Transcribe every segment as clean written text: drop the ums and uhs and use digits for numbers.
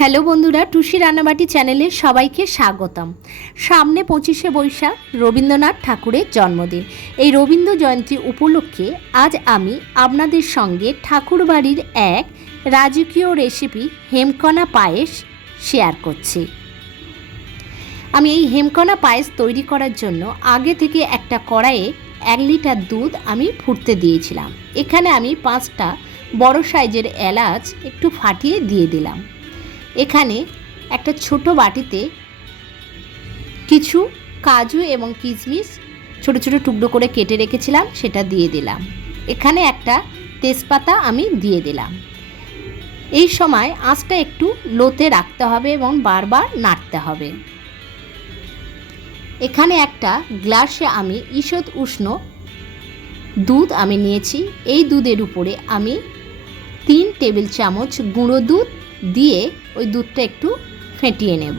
Hello বন্ধুরা, টুসি রান্নাবাটি চ্যানেলে সবাইকে স্বাগতম। সামনে 25শে বৈশাখ রবীন্দ্রনাথ ঠাকুরের জন্মদিন। এই রবীন্দ্র জয়ন্তী উপলক্ষে আজ আমি আপনাদের সঙ্গে ঠাকুরবাড়ির এক রাজকীয় রেসিপি হেমকনা পায়েস শেয়ার করছি। আমি এই হেমকনা পায়েস তৈরি করার জন্য আগে থেকে একটা কড়াইয়ে 1 লিটার দুধ আমি ফুটতে দিয়েছিলাম। এখানে আমি 5টা বড় সাইজের এলাচ একটু ফাটিয়ে দিয়ে দিলাম। এখানে একটা ছোট বাটিতে কিছু কাজু এবং কিশমিশ ছোট ছোট টুকরো করে কেটে রেখেছিলাম, সেটা দিয়ে দিলাম। এখানে একটা তেজপাতা আমি দিয়ে দিলাম। এই সময় আঁচটা একটু লোতে রাখতে হবে এবং বারবার নাড়তে হবে। এখানে একটা গ্লাসে আমি ঈষৎ উষ্ণ দুধ আমি নিয়েছি। এই দুধের উপরে আমি 3 টেবিল চামচ গুঁড়ো দুধ দিয়ে ওই দুধটা একটু ফেটিয়ে নেব।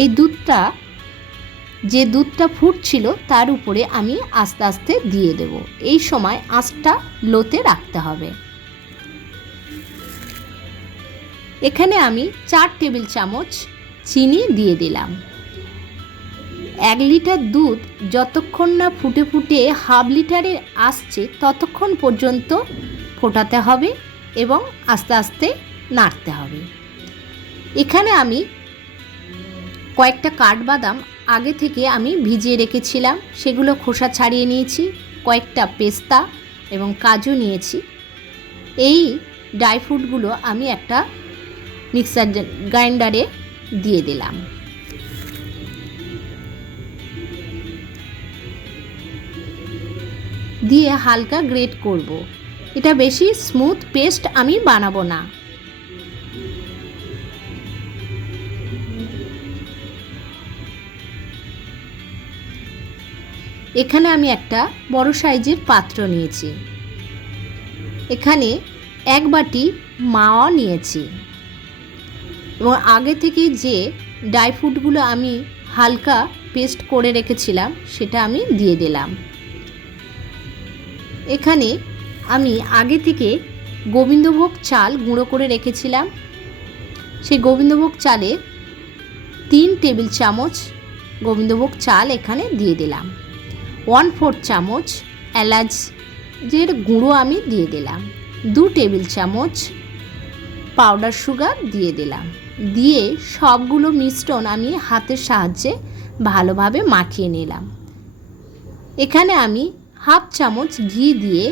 এই দুধটা যে দুধটা ফুটছিল তার উপরে আমি আস্তে আস্তে দিয়ে দেব। এই সময় আঁচটা লোতে রাখতে হবে। এখানে আমি 4 টেবিল চামচ চিনি দিয়ে দিলাম। 1 লিটার দুধ যতক্ষণ না ফুটে ফুটে হাফ লিটারে আসছে ততক্ষণ পর্যন্ত ফোটাতে হবে এবং আস্তে আস্তে নাড়তে হবে। এখানে আমি কয়েকটা কাঠবাদাম আগে থেকে আমি ভিজিয়ে রেখেছিলাম, সেগুলো খোসা ছাড়িয়ে নিয়েছি। কয়েকটা পেস্তা এবং কাজু নিয়েছি। এই ড্রাই ফ্রুটগুলো আমি একটা মিক্সার গ্রাইন্ডারে দিয়ে দিলাম। দিয়ে হালকা গ্রেট করব। এটা বেশি স্মুথ পেস্ট আমি বানাবো না। এখানে আমি একটা বড় সাইজের পাত্র নিয়েছি। এখানে 1 বাটি মাওয়া নিয়েছি এবং আগে থেকে যে ড্রাই ফ্রুটগুলো আমি হালকা পেস্ট করে রেখেছিলাম সেটা আমি দিয়ে দিলাম। এখানে আমি আগে থেকে গোবিন্দভোগ চাল গুঁড়ো করে রেখেছিলাম। সেই গোবিন্দভোগ চালের 3 টেবিল চামচ গোবিন্দভোগ চাল এখানে দিয়ে দিলাম। 1/4 চামচ এলাচের গুঁড়ো আমি দিয়ে দিলাম। 2 টেবিল চামচ পাউডার সুগার দিয়ে দিলাম। দিয়ে সবগুলো মিশ্রণ আমি হাতের সাহায্যে ভালোভাবে মাখিয়ে নিলাম। এখানে আমি 1/2 চামচ ঘি দিয়ে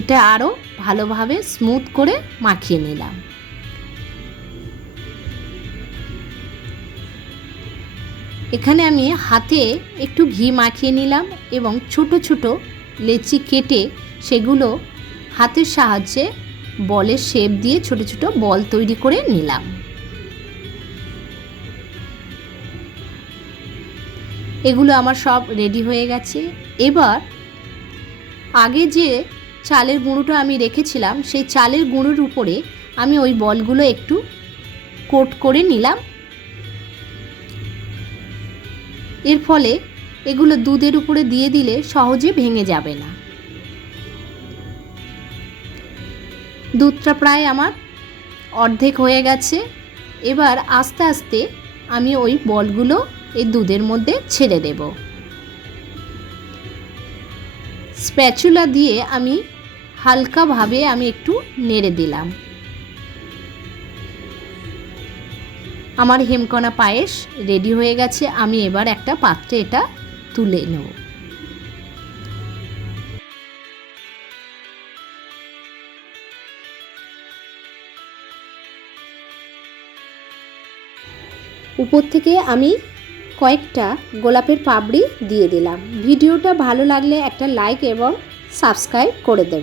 এটা আরও ভালোভাবে স্মুথ করে মাখিয়ে নিলাম। এখানে আমি হাতে একটু ঘি মাখিয়ে নিলাম এবং ছোট ছোট লেচি কেটে সেগুলো হাতের সাহায্যে বলের শেপ দিয়ে ছোট ছোট বল তৈরি করে নিলাম। এগুলো আমার সব রেডি হয়ে গেছে। এবার আগে যে চালের গুঁড়োটা আমি রেখেছিলাম সেই চালের গুঁড়োর উপরে আমি ওই বলগুলো একটু কোট করে নিলাম। এর ফলে এগুলো দুধের উপরে দিয়ে দিলে সহজে ভেঙে যাবে না। দুধটা প্রায় আমার অর্ধেক হয়ে গেছে। এবার আস্তে আস্তে আমি ওই বলগুলো এই দুধের মধ্যে ছেড়ে দেব। স্প্যাচুলা দিয়ে আমি হালকাভাবে আমি একটু নেড়ে দিলাম। আমার হেমকনা পায়েস রেডি হয়ে গেছে। আমি এবার একটা পাত্রে এটা তুলে নেব। উপর থেকে আমি কয়েকটা গোলাপের পাপড়ি দিয়ে দিলাম। ভিডিওটা ভালো লাগলে একটা লাইক এবং সাবস্ক্রাইব করে দেবেন।